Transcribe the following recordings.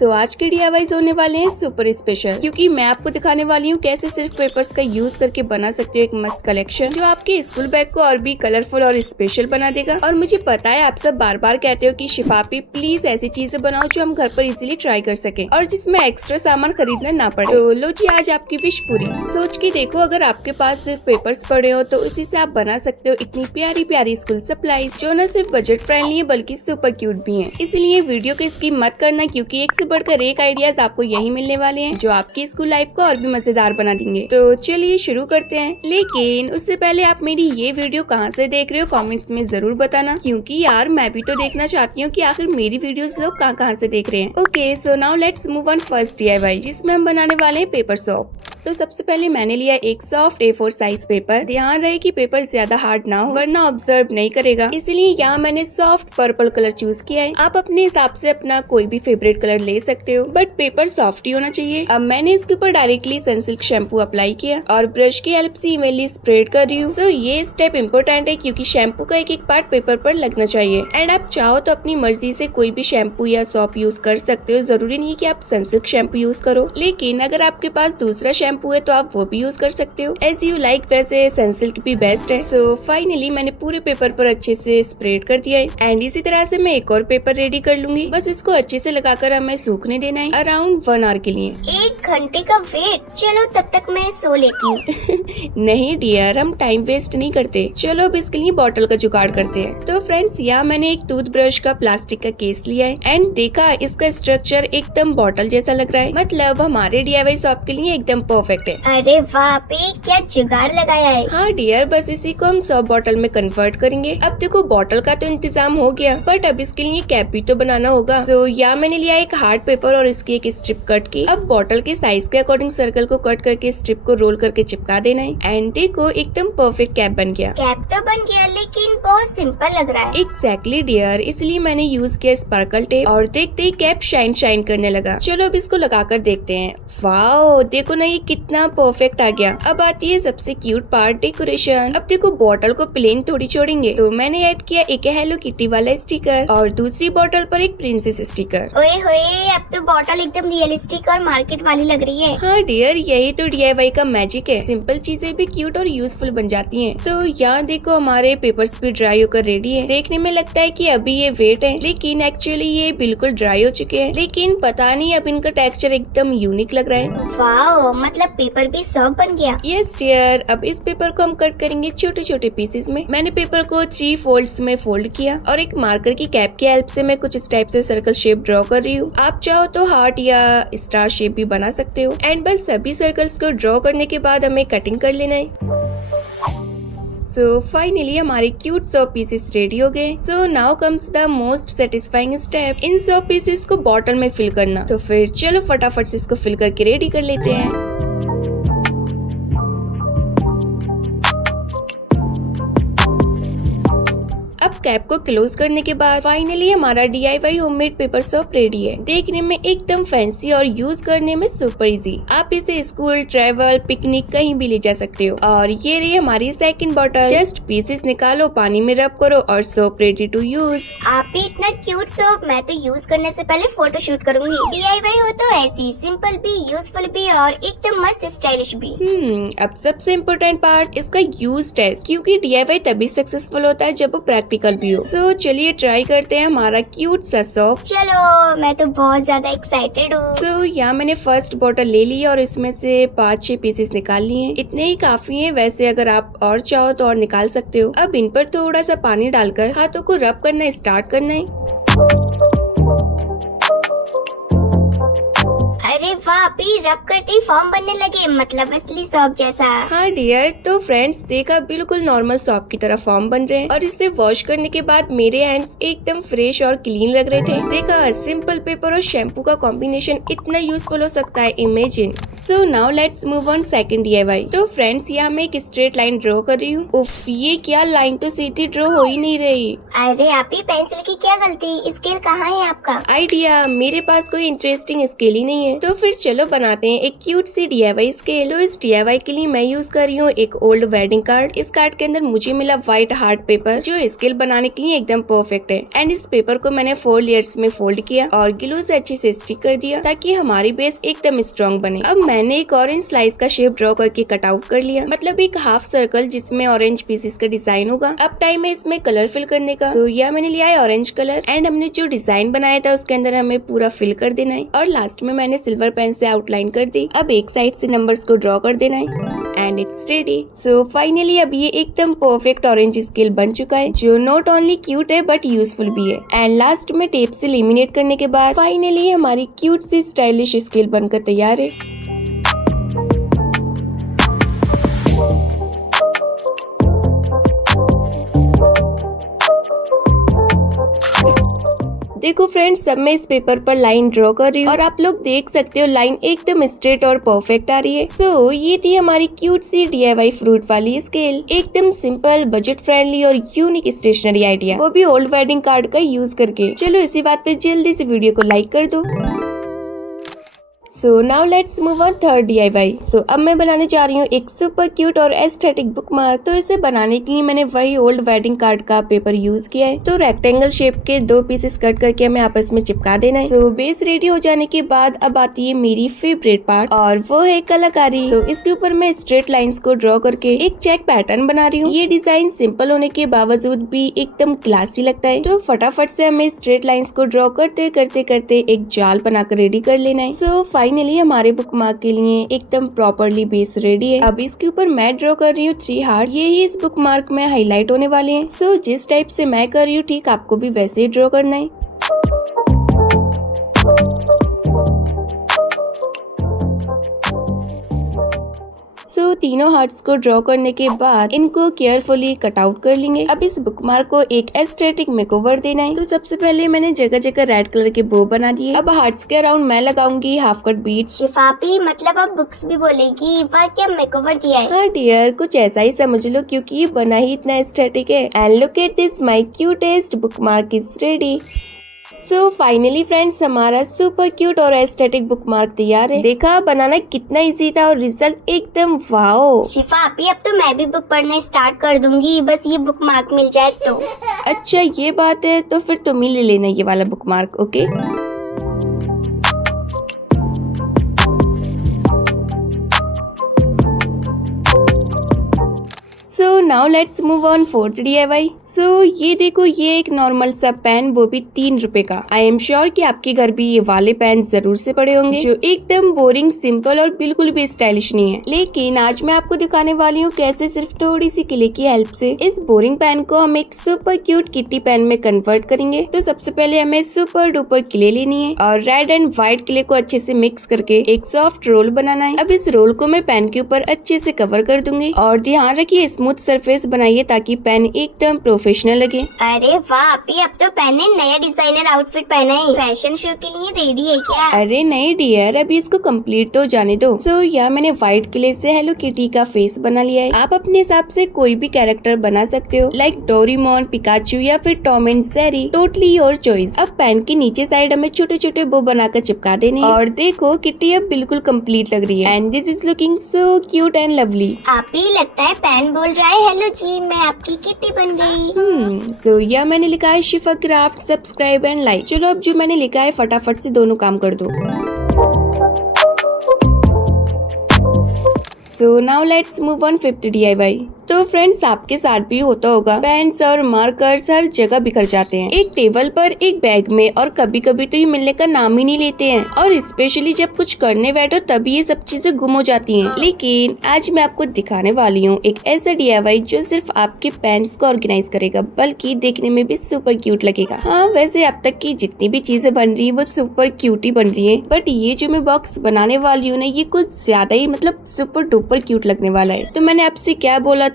सो आज के DIYs होने वाले हैं सुपर स्पेशल, क्योंकि मैं आपको दिखाने वाली हूँ कैसे सिर्फ पेपर्स का यूज करके बना सकते हो एक मस्त कलेक्शन जो आपके स्कूल बैग को और भी कलरफुल और स्पेशल बना देगा। और मुझे पता है आप सब बार बार कहते हो कि शिफापी प्लीज ऐसी चीजें बनाओ जो हम घर पर इजीली ट्राई कर सके और जिसमें एक्स्ट्रा सामान खरीदना ना पड़े। तो लो जी, आज आपकी विश पूरी। सोच के देखो, अगर आपके पास सिर्फ पेपर्स पड़े हो तो उसी से आप बना सकते हो इतनी प्यारी प्यारी स्कूल सप्लाईज जो न सिर्फ बजट फ्रेंडली है बल्कि सुपर क्यूट भी है। इसलिए वीडियो को स्किप मत करना, क्योंकि एक से बढ़कर एक आइडियाज आपको यही मिलने वाले हैं जो आपकी स्कूल लाइफ को और भी मजेदार बना देंगे। तो चलिए शुरू करते हैं, लेकिन उससे पहले आप मेरी ये वीडियो कहाँ से देख रहे हो कमेंट्स में जरूर बताना, क्योंकि यार मैं भी तो देखना चाहती हूँ कि आखिर मेरी वीडियोस लोग कहाँ से देख रहे हैं। Okay, so now let's move on first DIY, जिसमें हम बनाने वाले हैं पेपर सोप। तो सबसे पहले मैंने लिया एक सॉफ्ट A4 साइज पेपर। ध्यान रहे कि पेपर ज्यादा हार्ड ना हो वरना ऑब्जर्व नहीं करेगा, इसलिए यहाँ मैंने सॉफ्ट पर्पल कलर चूज किया है। आप अपने हिसाब से अपना कोई भी फेवरेट कलर ले सकते हो, बट पेपर सॉफ्ट ही होना चाहिए। अब मैंने इसके ऊपर डायरेक्टली सनसिल्क शैम्पू अप्लाई किया और ब्रश की हेल्प से इवनली स्प्रेड कर रही हूँ। सो ये स्टेप इम्पोर्टेंट है क्योंकि शैम्पू का एक एक पार्ट पेपर पर लगना चाहिए। एंड आप चाहो तो अपनी मर्जी से कोई भी शैम्पू या सोप यूज कर सकते हो, जरूरी नहीं कि आप सनसिल्क शैम्पू यूज करो। लेकिन अगर आपके पास दूसरा शैम्पू है तो आप वो भी यूज कर सकते हो, एज यू लाइक। वैसे सनसिल्क भी बेस्ट है। सो फाइनली मैंने पूरे पेपर पर अच्छे से स्प्रेड कर दिया है। एंड इसी तरह से मैं एक और पेपर रेडी कर लूंगी। बस इसको अच्छे से लगाकर हमें सूखने देना है अराउंड 1 आवर के लिए। 1 घंटे का वेट? चलो तब तक मैं सो लेती हूँ। नहीं डियर, हम टाइम वेस्ट नहीं करते। चलो अब इसके लिए बॉटल का जुगाड़ करते हैं। तो फ्रेंड्स, यहाँ मैंने एक टूथब्रश का प्लास्टिक का केस लिया है एंड देखा इसका स्ट्रक्चर एकदम बॉटल जैसा लग रहा है, मतलब हमारे DIY शॉप के लिए एकदम परफेक्ट है। अरे वाह पे, क्या जुगाड़ लगाया है। हाँ डियर, बस इसी को हम सॉप बॉटल में कन्वर्ट करेंगे। अब देखो बॉटल का तो इंतजाम हो गया, बट अब इसके लिए कैप भी तो बनाना होगा। सो यहाँ मैंने लिया एक हार्ड पेपर और इसकी एक स्ट्रिप कट की। अब बॉटल के साइज के अकॉर्डिंग सर्कल को कट करके स्ट्रिप को रोल करके चिपका देना है। एंड देखो एकदम परफेक्ट कैप बन गया। कैप तो बन गया, लेकिन बहुत सिंपल लग रहा है। एग्जैक्टली डियर, इसलिए मैंने यूज किया स्पार्कल टेप और देखते ही कैप शाइन शाइन करने लगा। चलो अब इसको लगाकर देखते हैं। वाओ, देखो ना ये कितना परफेक्ट आ गया। अब आती है सबसे क्यूट पार्ट, डेकोरेशन। अब देखो बॉटल को प्लेन थोड़ी छोड़ेंगे, तो मैंने ऐड किया एक हेलो किटी वाला स्टिकर और दूसरी बॉटल पर एक प्रिंसेस स्टिकर। ओए होए, अब तो बॉटल एकदम रियलिस्टिक और मार्केट वाली लग रही है। हाँ डियर, यही तो DIY का मैजिक है। सिंपल चीजें भी क्यूट और यूजफुल बन जाती हैं। तो यहाँ देखो हमारे पेपर्स भी ड्राई होकर रेडी है। देखने में लगता है कि अभी ये वेट है, लेकिन एक्चुअली ये बिल्कुल ड्राई हो चुके हैं। लेकिन पता नहीं, अब इनका टेक्सचर एकदम यूनिक लग रहा है। वाओ, मतलब पेपर भी सॉफ्ट बन गया। यस डियर, अब इस पेपर को हम कट करेंगे छोटे छोटे पीसेस में। मैंने पेपर को 3 फोल्ड्स में फोल्ड किया और एक मार्कर की कैप की हेल्प से मैं कुछ इस टाइप से सर्कल शेप ड्रॉ कर रही हूँ। आप चाहो तो हार्ट या स्टार शेप भी बना सकते हो। एंड बस सभी सर्कल्स को ड्रॉ करने के बाद हमें कटिंग कर लेना है। सो फाइनली हमारे क्यूट सोप पीसेस रेडी हो गए। So now comes the most satisfying step, in soap pieces को बॉटल में फिल करना। तो फिर चलो फटाफट से इसको फिल करके रेडी कर लेते हैं। अब कैप को क्लोज करने के बाद फाइनली हमारा DIY homemade paper soap ready है। देखने में एकदम फैंसी और यूज करने में सुपर इजी। आप इसे स्कूल, ट्रेवल, पिकनिक कहीं भी ले जा सकते हो। और ये रही हमारी सेकंड बॉटल। जस्ट पीसेस निकालो, पानी में रब करो और सोप रेडी टू यूज। आप भी इतना क्यूट सोप, मैं तो यूज करने से पहले फोटो शूट करूंगी। DIY हो तो ऐसी सिंपल भी, यूजफुल भी और एकदम मस्त स्टाइलिश भी। अब सबसे इम्पोर्टेंट पार्ट इसका यूज टेस्ट, क्योंकि DIY तभी सक्सेसफुल होता है जब वो प्रैक्टिकल भी हो। सो चलिए ट्राई करते हैं हमारा क्यूट सा सोप। चलो, मैं तो बहुत ज्यादा एक्साइटेड हूँ। सो यहाँ मैंने फर्स्ट बॉटल ले ली और इसमें से 5-6 पीसेस निकाल लिए। इतने ही काफी हैं, वैसे अगर आप और चाहो तो और निकाल सकते हो। अब इन पर थोड़ा सा पानी डालकर हाथों को रब करना स्टार्ट करना है। अरे वाह भी, रब करते ही फॉर्म बनने लगे, मतलब असली सॉप जैसा। हाँ डियर, तो फ्रेंड्स देखा बिल्कुल नॉर्मल सॉप की तरह फॉर्म बन रहे हैं। और इसे वॉश करने के बाद मेरे हैंड्स एकदम फ्रेश और क्लीन लग रहे थे। देखा सिंपल पेपर और शैम्पू का कॉम्बिनेशन इतना यूजफुल हो सकता है, imagine. So now let's move on second DIY। तो फ्रेंड्स यहाँ मैं एक स्ट्रेट लाइन ड्रॉ कर रही हूँ। उफ, ये क्या, लाइन तो सीधी ड्रॉ हो ही नहीं रही। अरे आप ही, पेंसिल की क्या गलती, स्केल कहाँ है आपका? आइडिया, मेरे पास कोई इंटरेस्टिंग स्केल ही नहीं है। तो फिर चलो बनाते हैं एक क्यूट सी DIY स्केल। तो इस DIY के लिए मैं यूज कर रही हूँ एक ओल्ड वेडिंग कार्ड। इस कार्ड के अंदर मुझे मिला व्हाइट हार्ड पेपर जो स्केल बनाने के लिए एकदम परफेक्ट है। एंड इस पेपर को मैंने 4 लेयर्स में फोल्ड किया और ग्लू से अच्छे से स्टिक कर दिया ताकि हमारी बेस एकदम स्ट्रॉन्ग बने। अब मैंने एक ऑरेंज स्लाइस का शेप ड्रॉ करके कट आउट कर लिया, मतलब एक हाफ सर्कल जिसमें ऑरेंज पीसेस का डिजाइन होगा। अब टाइम है इसमें कलर फिल करने का। तो यह मैंने लिया है ऑरेंज कलर एंड हमने जो डिजाइन बनाया था उसके अंदर हमें पूरा फिल कर देना है और लास्ट में मैंने सिल्वर पेन से आउटलाइन कर दी। अब एक साइड से नंबर्स को ड्रॉ कर देना है and it's ready. So finally अब ये एकदम परफेक्ट ऑरेंज स्केल बन चुका है जो नॉट ओनली क्यूट है बट यूजफुल भी है। एंड लास्ट में टेप से लेमिनेट करने के बाद फाइनली हमारी क्यूट सी स्टाइलिश स्केल बनकर तैयार है। देखो फ्रेंड्स, सब मैं इस पेपर पर लाइन ड्रॉ कर रही हूँ और आप लोग देख सकते हो लाइन एकदम स्ट्रेट और परफेक्ट आ रही है। सो ये थी हमारी क्यूट सी DIY फ्रूट वाली स्केल। एकदम सिंपल, बजट फ्रेंडली और यूनिक स्टेशनरी आइडिया, वो भी ओल्ड वेडिंग कार्ड का यूज करके। चलो इसी बात पे जल्दी से वीडियो को लाइक कर दो। So now let's move on third DIY। सो अब मैं बनाने जा रही हूँ एक सुपर क्यूट और एस्थेटिक बुकमार्क। तो इसे बनाने के लिए मैंने वही ओल्ड वेडिंग कार्ड का पेपर यूज किया है। तो रेक्टेंगल शेप के 2 पीसेस कट करके हमें आपस में चिपका देना है। सो बेस रेडी हो जाने के बाद अब आती है मेरी फेवरेट पार्ट और वो है कलाकारी। सो इसके ऊपर मैं स्ट्रेट लाइंस को ड्रॉ करके एक चेक पैटर्न बना रही हूँ। ये डिजाइन सिंपल होने के बावजूद भी एकदम क्लासी लगता है। तो फटाफट से हमें स्ट्रेट लाइंस को ड्रॉ करते करते करते एक जाल बनाकर रेडी कर लेना है। सो फाइनली हमारे बुकमार्क के लिए एकदम प्रॉपरली बेस रेडी है। अब इसके ऊपर मैं ड्रॉ कर रही हूँ 3 हार्ट। ये ही इस बुकमार्क में हाईलाइट होने वाले हैं। सो जिस टाइप से मैं कर रही हूँ ठीक आपको भी वैसे ही ड्रॉ करना है। सो तीनों हार्ट्स को ड्रॉ करने के बाद इनको केयरफुली कट आउट कर लेंगे। अब इस बुकमार्क को एक एस्थेटिक मेकओवर देना है। तो सबसे पहले मैंने जगह जगह रेड कलर के बो बना दिए। अब हार्ट्स के अराउंड मैं लगाऊंगी हाफ कट बीट। शिफापी, मतलब अब बुक्स भी बोलेगी, वाह क्या मेकओवर दिया है। हाँ डियर, कुछ ऐसा ही समझ लो क्योंकि ये बना ही इतना एस्थेटिक है। And look at this, my cutest bookmark is ready. So finally friends, हमारा सुपर क्यूट और एस्थेटिक बुकमार्क तैयार है। देखा बनाना कितना इजी था और रिजल्ट एकदम वाओ। शिफापी, अब तो मैं भी बुक पढ़ना स्टार्ट कर दूंगी, बस ये बुकमार्क मिल जाए तो। अच्छा ये बात है, तो फिर तुम ही ले लेना ये वाला bookmark, okay? So now let's move on fourth DIY। सो ये देखो, ये एक नॉर्मल सा पेन, वो भी 3 रुपए का। आई एम श्योर कि आपके घर भी ये वाले पेन जरूर से पड़े होंगे जो एकदम बोरिंग, सिंपल और बिल्कुल भी स्टाइलिश नहीं है। लेकिन आज मैं आपको दिखाने वाली हूँ कैसे सिर्फ थोड़ी सी क्ले की हेल्प से इस बोरिंग पेन को हम एक सुपर क्यूट किटी पेन में कन्वर्ट करेंगे। तो सबसे पहले हमें सुपर डुपर क्ले लेनी है और रेड एंड व्हाइट क्ले को अच्छे से मिक्स करके एक सॉफ्ट रोल बनाना है। अब इस रोल को मैं पेन के ऊपर अच्छे से कवर कर दूंगी और ध्यान रखिए स्मूथ सरफेस बनाइए ताकि पेन एकदम प्रोफेशनल लगे। अरे वाह अपी, अब तो पेन ने नया डिजाइनर आउटफिट पहना है। फैशन शो के लिए रेडी है क्या? अरे नहीं डियर, अभी इसको कंप्लीट तो जाने दो। सो यहाँ मैंने व्हाइट क्ले से हेलो किटी का फेस बना लिया है। आप अपने हिसाब से कोई भी कैरेक्टर बना सकते हो, लाइक डोरेमोन, पिकाचू या फिर Tom and Jerry, totally your choice. अब पेन की नीचे साइड हमें छोटे छोटे बो बनाकर चिपका देने और देखो किटी अब बिल्कुल कंप्लीट लग रही है and this is looking so cute and lovely. आपी लगता है पेन बोल रहा है हेलो जी, मैं आपकी किटी बन गई। सो यह मैंने लिखा है शिफा क्राफ्ट, सब्सक्राइब एंड लाइक। चलो अब जो मैंने लिखा है फटाफट से दोनों काम कर दो। So now let's move on fifth DIY। तो फ्रेंड्स आपके साथ भी होता होगा, पेन्स और मार्कर्स हर जगह बिखर जाते हैं, एक टेबल पर, एक बैग में, और कभी कभी तो ये मिलने का नाम ही नहीं लेते हैं। और स्पेशली जब कुछ करने बैठो तभी ये सब चीजें गुम हो जाती हैं। लेकिन आज मैं आपको दिखाने वाली हूँ एक ऐसा DIY जो सिर्फ आपके पेन्स को ऑर्गेनाइज करेगा, बल्कि देखने में भी सुपर क्यूट लगेगा। हाँ वैसे अब तक की जितनी भी चीजें बन रही है वो सुपर क्यूट ही बन रही है, बट ये जो मैं बॉक्स बनाने वाली हूँ ना, ये कुछ ज्यादा ही मतलब सुपर डुपर क्यूट लगने वाला है। तो मैंने आपसे क्या बोला था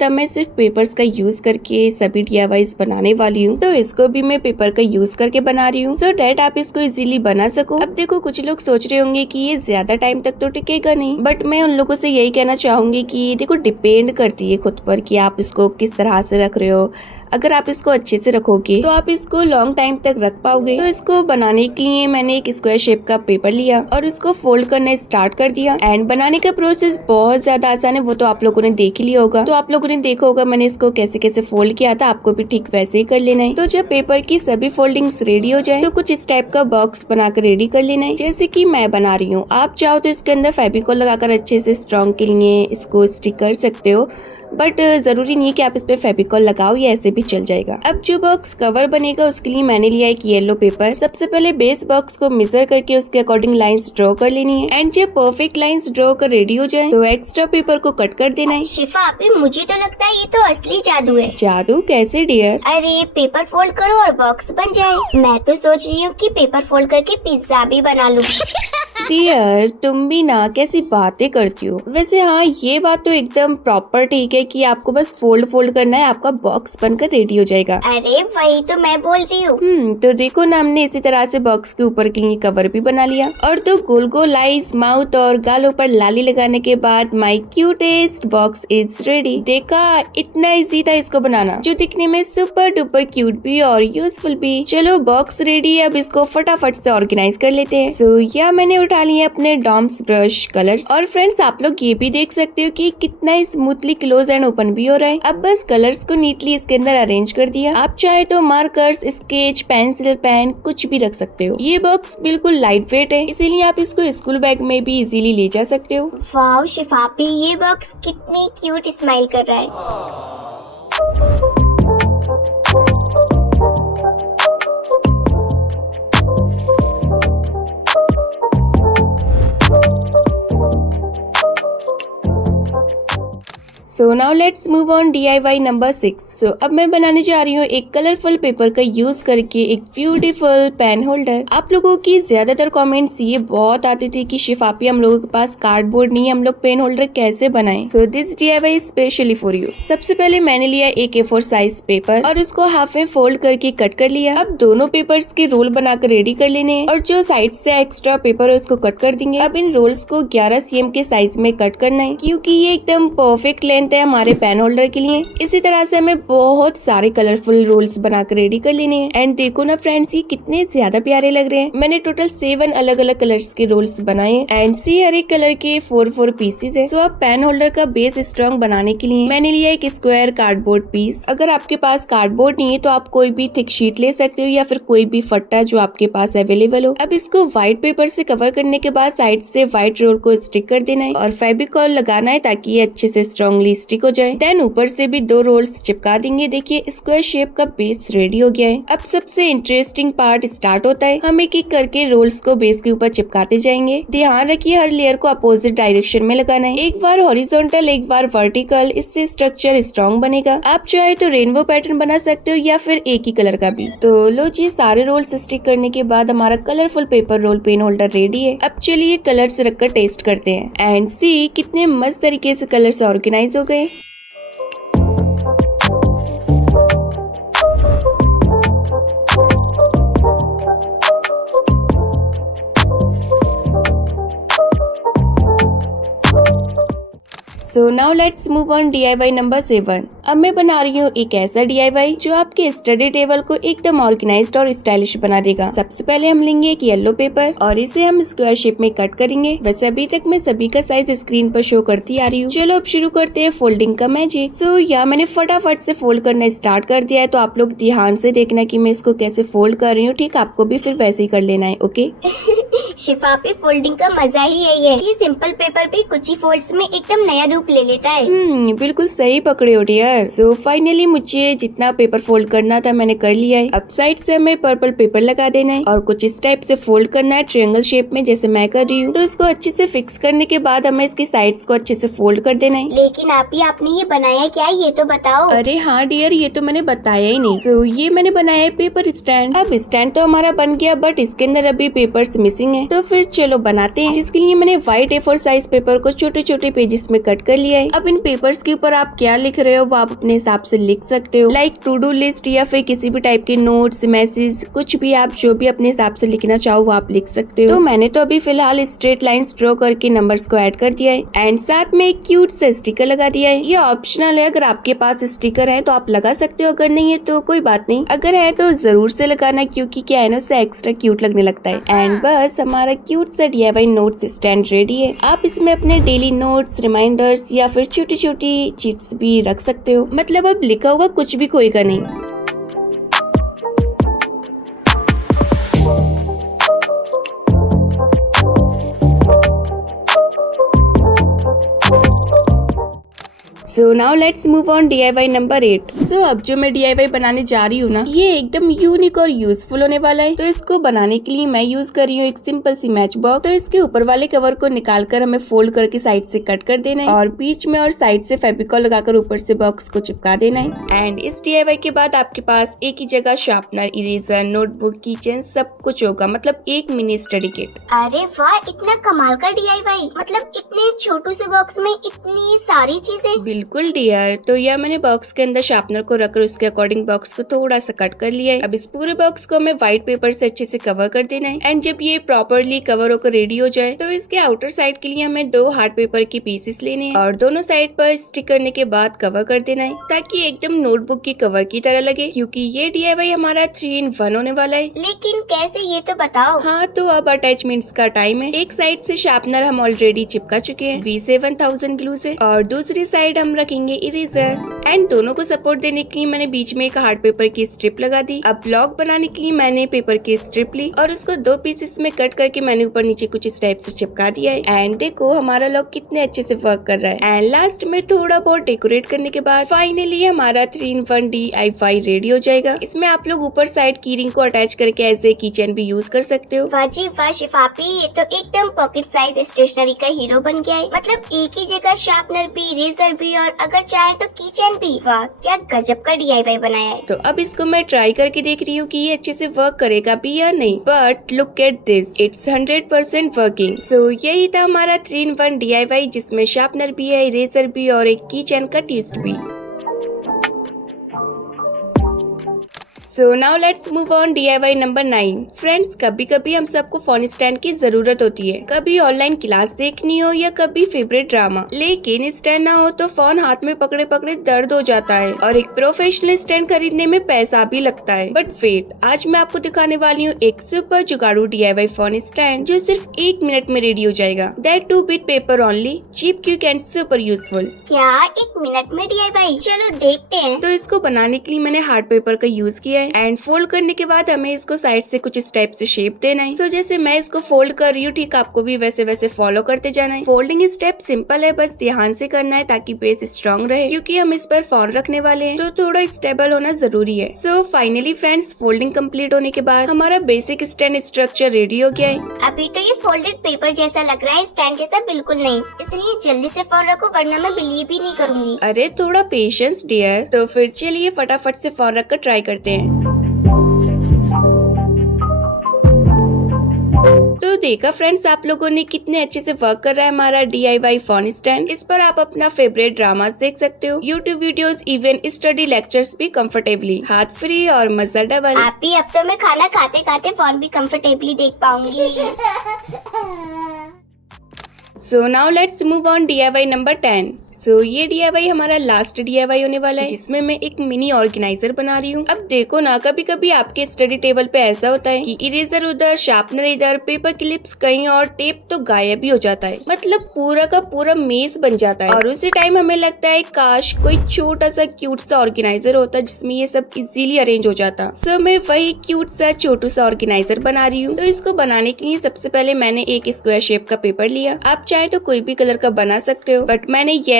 पता मैं सिर्फ पेपर्स का यूज करके सभी DIYs बनाने वाली हूँ, तो इसको भी मैं पेपर का यूज करके बना रही हूँ सो डैट आप इसको इजीली बना सको। अब देखो कुछ लोग सोच रहे होंगे कि ये ज्यादा टाइम तक तो टिकेगा नहीं, बट मैं उन लोगों से यही कहना चाहूंगी कि देखो डिपेंड करती है खुद पर कि आप इसको किस तरह से रख रहे हो। अगर आप इसको अच्छे से रखोगे तो आप इसको लॉन्ग टाइम तक रख पाओगे। तो इसको बनाने के लिए मैंने एक स्क्वायर शेप का पेपर लिया और उसको फोल्ड करना स्टार्ट कर दिया। एंड बनाने का प्रोसेस बहुत ज्यादा आसान है, वो तो आप लोगों ने देख ही लिया होगा। तो आप लोगों ने देखा होगा मैंने इसको कैसे कैसे फोल्ड किया था, आपको भी ठीक वैसे ही कर लेना है। तो जब पेपर की सभी फोल्डिंग्स रेडी हो जाए तो कुछ इस टाइप का बॉक्स बनाकर रेडी कर लेना है, जैसे कि मैं बना रही हूँ। आप चाहो तो इसके अंदर फेविकॉल लगाकर अच्छे से स्ट्रॉन्ग के लिए इसको स्टिक कर सकते हो, बट जरूरी नहीं है कि आप इस पे फेविकॉल लगाओ, ये ऐसे भी चल जाएगा। अब जो बॉक्स कवर बनेगा उसके लिए मैंने लिया एक येलो पेपर। सबसे पहले बेस बॉक्स को मेजर करके उसके अकॉर्डिंग लाइंस ड्रॉ कर लेनी है। एंड जब परफेक्ट लाइंस ड्रॉ कर रेडी हो जाए तो एक्स्ट्रा पेपर को कट कर देना है। शिफा अभी मुझे तो लगता है ये तो असली जादू है। जादू कैसे डियर? अरे पेपर फोल्ड करो और बॉक्स बन जाए। मैं तो सोच रही हूँ कि पेपर फोल्ड करके पिज्जा भी बना लूँ। डियर तुम भी ना कैसी बातें करती हो। वैसे हाँ, ये बात तो एकदम प्रॉपर ठीक है कि आपको बस फोल्ड करना है, आपका बॉक्स बनकर रेडी हो जाएगा। अरे वही तो मैं बोल रही हूँ। तो देखो ना, हमने इसी तरह से बॉक्स के ऊपर के लिए कवर भी बना लिया। और तो गोल गोल आईज, माउथ और गालों पर लाली लगाने के बाद माई क्यूटेस्ट बॉक्स इज रेडी। देखा, इतना इजी था इसको बनाना, जो दिखने में सुपर डुपर क्यूट भी और यूजफुल भी। चलो बॉक्स रेडी है, अब इसको फटाफट से ऑर्गेनाइज कर लेते हैं। सो या मैंने उठा लिए अपने डॉम्स ब्रश कलर्स। और फ्रेंड्स आप लोग ये भी देख सकते हो कि कितना स्मूथली क्लोज एंड ओपन भी हो रहा है। अब बस कलर्स को नीटली इसके अंदर अरेंज कर दिया। आप चाहे तो मार्कर्स, स्केच, पेंसिल, पेन कुछ भी रख सकते हो। ये बॉक्स बिल्कुल लाइट वेट है, इसीलिए आप इसको स्कूल बैग में भी इजीली ले जा सकते हो। वाओ शिफापी, ये बॉक्स कितनी क्यूट स्माइल कर रहा है। So now let's move on DIY number 6। सो अब मैं बनाने जा रही हूँ एक कलरफुल पेपर का यूज करके एक ब्यूटीफुल पेन होल्डर। आप लोगों की ज्यादातर कमेंट्स ये बहुत आते थे कि शिफापी हम लोगों के पास कार्डबोर्ड नहीं है, हम लोग पेन होल्डर कैसे बनाएं। So this DIY specially for you. सबसे पहले मैंने लिया एक A4 साइज पेपर और उसको हाफ में फोल्ड करके कट कर लिया। अब दोनों पेपर्स के रोल बनाकर रेडी कर लेने हैं और जो साइड से एक्स्ट्रा पेपर है उसको कट कर देंगे। अब इन रोल्स को 11 cm के साइज में कट करना है, क्योंकि ये एकदम परफेक्ट लेंथ है हमारे पेन होल्डर के लिए। इसी तरह से हमें बहुत सारे कलरफुल रोल्स बनाकर रेडी कर लेने हैं। एंड देखो ना फ्रेंड्स, ये कितने ज्यादा प्यारे लग रहे हैं। मैंने टोटल 7 अलग अलग कलर्स के रोल्स बनाए एंड सी हर एक कलर के 4 पीसेस है। सो अब पेन होल्डर का बेस स्ट्रॉन्ग बनाने के लिए मैंने लिया एक स्क्वायर कार्डबोर्ड पीस। अगर आपके पास कार्डबोर्ड नहीं है तो आप कोई भी थिक शीट ले सकते हो या फिर कोई भी फट्टा जो आपके पास अवेलेबल हो। अब इसको व्हाइट पेपर से कवर करने के बाद साइड से व्हाइट रोल को स्टिक कर देना है और फेविकॉल लगाना है ताकि ये अच्छे से स्ट्रॉन्गली स्टिक हो जाए। देन ऊपर से भी 2 रोल्स चिपका देंगे। देखिए स्क्वायर शेप का बेस रेडी हो गया है। अब सबसे इंटरेस्टिंग पार्ट स्टार्ट होता है। हम एक एक करके रोल्स को बेस के ऊपर चिपकाते जाएंगे। ध्यान रखिए हर लेयर को अपोजिट डायरेक्शन में लगाना है, एक बार हॉरिजॉन्टल एक बार वर्टिकल, इससे स्ट्रक्चर स्ट्रॉन्ग बनेगा। आप चाहे तो रेनबो पैटर्न बना सकते हो या फिर एक ही कलर का भी। तो लो जी, सारे रोल्स स्टिक करने के बाद हमारा colourful paper roll pen holder ready है। अब चलिए कलर्स रखकर टेस्ट करते हैं एंड सी कितने मस्त तरीके से कलर्स ऑर्गेनाइज हो गए। So now let's move on DIY number 7। अब मैं बना रही हूँ एक ऐसा DIY जो आपके स्टडी टेबल को एकदम ऑर्गेनाइज्ड और स्टाइलिश बना देगा। सबसे पहले हम लेंगे एक येलो पेपर और इसे हम स्क्वायर शेप में कट करेंगे। वैसे अभी तक मैं सभी का साइज स्क्रीन पर शो करती आ रही हूँ। चलो अब शुरू करते हैं फोल्डिंग का मैजिक। सो यहाँ मैंने फटाफट से फोल्ड करना स्टार्ट कर दिया है, तो आप लोग ध्यान से देखना कि मैं इसको कैसे फोल्ड कर रही हूँ। ठीक, आपको भी फिर वैसे ही कर लेना है। ओके शिफापी, फोल्डिंग का मजा ही यही है कि सिंपल पेपर भी कुछ ही फोल्ड्स में एकदम नया रूप ले लेता है। बिल्कुल सही पकड़े हो डियर। पेपर। सो फाइनली मुझे जितना पेपर फोल्ड करना था मैंने कर लिया है। अब साइड से हमें पर्पल पेपर लगा देना है और कुछ इस टाइप से फोल्ड करना है ट्रायंगल शेप में, जैसे मैं कर रही हूँ। तो इसको अच्छे से फिक्स करने के बाद हमें इसकी साइड्स को अच्छे से फोल्ड कर देना है। लेकिन आपने ये बनाया क्या है, ये तो बताओ। अरे हाँ डियर, ये तो मैंने बताया ही नहीं। सो ये मैंने बनाया है पेपर स्टैंड। अब स्टैंड तो हमारा बन गया, बट इसके अंदर अभी पेपर्स मिसिंग है। तो फिर चलो बनाते हैं, जिसके लिए मैंने व्हाइट A4 साइज पेपर को छोटे छोटे पेजेस में कट कर लिया है। अब इन पेपर्स के ऊपर आप क्या लिख रहे हो वो आप अपने हिसाब से लिख सकते हो, लाइक टू डू लिस्ट या फिर किसी भी टाइप के नोट्स, मैसेज, कुछ भी आप जो भी अपने हिसाब से लिखना चाहो वो आप लिख सकते हो। तो मैंने तो अभी फिलहाल स्ट्रेट लाइंस ड्रॉ करके नंबर्स को ऐड कर दिया है एंड साथ में एक क्यूट सा स्टिकर लगा दिया है। ये ऑप्शनल है, अगर आपके पास स्टिकर है तो आप लगा सकते हो, अगर नहीं है तो कोई बात नहीं, अगर है तो जरूर से लगाना, क्योंकि क्या है ना उससे एक्स्ट्रा क्यूट लगने लगता है। एंड बस हमारा क्यूट सा DIY नोट्स स्टैंड रेडी है। आप इसमें अपने डेली नोट्स, रिमाइंडर्स या फिर छोटी छोटी चीट्स भी रख सकते हो, मतलब अब लिखा हुआ कुछ भी खोएगा नहीं। So now let's move on DIY number 8। सो अब जो मैं DIY बनाने जा रही हूँ ना, ये एकदम यूनिक और यूजफुल होने वाला है। तो इसको बनाने के लिए मैं यूज कर रही हूँ एक सिंपल सी मैच बॉक्स। तो इसके ऊपर वाले कवर को निकाल कर हमें फोल्ड करके साइड से कट कर देना है और बीच में और साइड से फेविकॉल लगाकर ऊपर से बॉक्स को चिपका देना है। एंड इस DIY के बाद आपके पास एक ही जगह शार्पनर, इरेजर, नोटबुक, कीचेन सब कुछ होगा, मतलब एक मिनी स्टडी किट। अरे वाह, इतना कमाल का DIY, मतलब इतने छोटू से बॉक्स में इतनी सारी चीजें। बिल्कुल डियर। तो यह मैंने बॉक्स के अंदर शार्पनर को रखकर उसके अकॉर्डिंग बॉक्स को थोड़ा सा कट कर लिया है। अब इस पूरे बॉक्स को हमें व्हाइट पेपर से अच्छे से कवर कर देना है एंड जब ये प्रॉपरली कवर होकर रेडी हो जाए तो इसके आउटर साइड के लिए हमें 2 हार्ड पेपर के पीसेस लेने हैं और दोनों साइड पर स्टिक करने के बाद कवर कर देना है, ताकि एकदम नोटबुक की कवर की तरह लगे, क्योंकि ये DIY हमारा 3 in 1 होने वाला है। लेकिन कैसे, ये तो बताओ। हाँ, तो अब अटैचमेंट्स का टाइम है। एक साइड से शार्पनर हम ऑलरेडी चिपका चुके हैं V7000 ग्लू से और दूसरी साइड हम रखेंगे इरेजर। एंड दोनों को सपोर्ट देने के लिए मैंने बीच में एक हार्ड पेपर की स्ट्रिप लगा दी। अब ब्लॉक बनाने के लिए मैंने पेपर की स्ट्रिप ली और उसको 2 पीसेस में कट करके मैंने ऊपर नीचे कुछ इस टाइप से चिपका दिया है। एंड देखो हमारा लॉक कितने अच्छे से वर्क कर रहा है। एंड लास्ट में थोड़ा बहुत डेकोरेट करने के बाद फाइनली हमारा 3 in 1 DIY रेडी हो जाएगा। इसमें आप लोग ऊपर साइड की रिंग को अटैच करके एज ए कीचेन भी यूज कर सकते हो। वाह जी वाह शिफापी, ये तो एकदम पॉकेट साइज स्टेशनरी का हीरो बन गया है। मतलब एक ही जगह शार्पनर भी, इरेजर भी और अगर चाहे तो कीचेन भी। वाह, क्या गजब का DIY बनाया है। तो अब इसको मैं ट्राई करके देख रही हूँ कि ये अच्छे से वर्क करेगा भी या नहीं, but look at this, it's 100% working. सो यही था हमारा 3 in 1 DIY, जिसमें शार्पनर भी है, इरेजर भी और एक कीचेन का ट्विस्ट भी। So now let's move on DIY number 9। Friends, कभी कभी हम सबको फोन स्टैंड की जरूरत होती है, कभी ऑनलाइन क्लास देखनी हो या कभी फेवरेट ड्रामा, लेकिन स्टैंड ना हो तो फोन हाथ में पकड़े पकड़े दर्द हो जाता है और एक प्रोफेशनल स्टैंड खरीदने में पैसा भी लगता है। बट वेट, आज मैं आपको दिखाने वाली हूँ एक सुपर जुगाड़ू DIY फोन स्टैंड जो सिर्फ 1 मिनट में रेडी हो जाएगा। That to with paper only, cheap, quick and super useful. क्या 1 मिनट में DIY? चलो देखते हैं। तो इसको बनाने के लिए मैंने हार्ड पेपर का यूज किया है एंड फोल्ड करने के बाद हमें इसको साइड से कुछ इस टाइप से शेप देना है। सो जैसे मैं इसको फोल्ड कर रही हूँ, ठीक आपको भी वैसे वैसे फॉलो करते जाना है। फोल्डिंग स्टेप सिंपल है, बस ध्यान से करना है ताकि बेस स्ट्रॉन्ग रहे, क्योंकि हम इस पर फोन रखने वाले हैं तो थोड़ा स्टेबल होना जरूरी है। So finally friends, folding complete होने के बाद हमारा बेसिक स्टैंड स्ट्रक्चर रेडी हो गया है। अभी तो ये फोल्डेड पेपर जैसा लग रहा है, स्टैंड जैसा बिल्कुल नहीं, इसलिए जल्दी से फोन रखो वरना मैं बिलीव ही नहीं करूंगी। अरे थोड़ा पेशेंस डियर। तो फिर चलिए फटाफट से फोन रख कर ट्राई करते हैं। तो देखा फ्रेंड्स, आप लोगों ने कितने अच्छे से वर्क कर रहा है हमारा DIY फोन स्टैंड। इस पर आप अपना फेवरेट ड्रामास देख सकते हो, YouTube videos, even study lectures भी कंफर्टेबली, हाथ फ्री और मजा डबल। आप भी, अब तो मैं खाना खाते खाते फोन भी कंफर्टेबली देख पाऊंगी। So now let's move on DIY number 10। सो ये DIY हमारा लास्ट DIY होने वाला है, जिसमें मैं एक मिनी ऑर्गेनाइजर बना रही हूँ। अब देखो ना, कभी कभी आपके स्टडी टेबल पे ऐसा होता है कि इरेजर उधर, शार्पनर इधर, पेपर क्लिप्स कहीं और टेप तो गायब ही हो जाता है, मतलब पूरा का पूरा मेज बन जाता है। और उसी टाइम हमें लगता है काश कोई छोटा सा क्यूट सा ऑर्गेनाइजर होता जिसमें ये सब इजीली अरेंज हो जाता। सो मैं वही क्यूट सा छोटू सा ऑर्गेनाइजर बना रही हूँ। तो इसको बनाने के लिए सबसे पहले मैंने एक स्क्वायर शेप का पेपर लिया। आप चाहे तो कोई भी कलर का बना सकते हो, बट मैंने yellow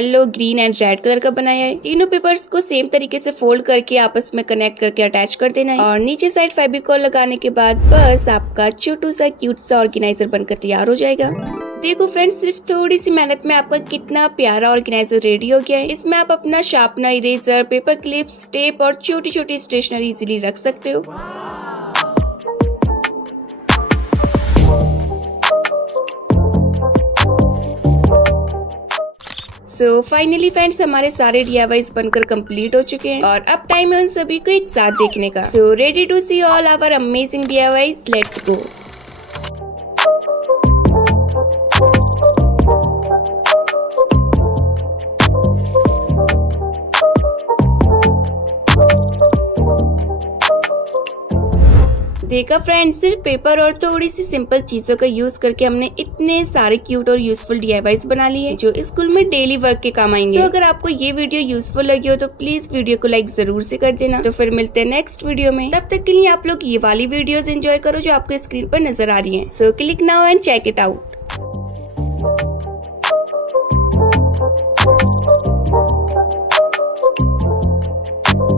yellow, green and red colour का बनाया है। तीनों पेपर्स को सेम तरीके से फोल्ड करके आपस में कनेक्ट करके अटैच कर देना है और नीचे साइड फेविकॉल लगाने के बाद बस आपका छोटू सा क्यूट सा ऑर्गेनाइजर बनकर तैयार हो जाएगा। देखो फ्रेंड्स, सिर्फ थोड़ी सी मेहनत में आपका कितना प्यारा ऑर्गेनाइजर रेडी हो गया है। इसमें आप अपना sharpener, eraser, paper clips, tape और छोटी छोटी स्टेशनरी इजीली रख सकते हो। सो फाइनली फ्रेंड्स, हमारे सारे DIYs बनकर कंप्लीट हो चुके हैं और अब टाइम है उन सभी को एक साथ देखने का। So ready to see all our amazing DIYs, let's go. देखा फ्रेंड्स, सिर्फ पेपर और थोड़ी सी सिंपल चीजों का यूज करके हमने इतने सारे क्यूट और यूजफुल DIYs बना लिए जो स्कूल में डेली वर्क के काम आएंगे। अगर आपको ये वीडियो यूजफुल लगी हो तो प्लीज वीडियो को लाइक जरूर से कर देना। तो फिर मिलते हैं नेक्स्ट वीडियो में। तब तक के लिए आप लोग ये वाली वीडियोस एंजॉय करो जो आपको स्क्रीन पर नजर आ रही है। So click now and check it out.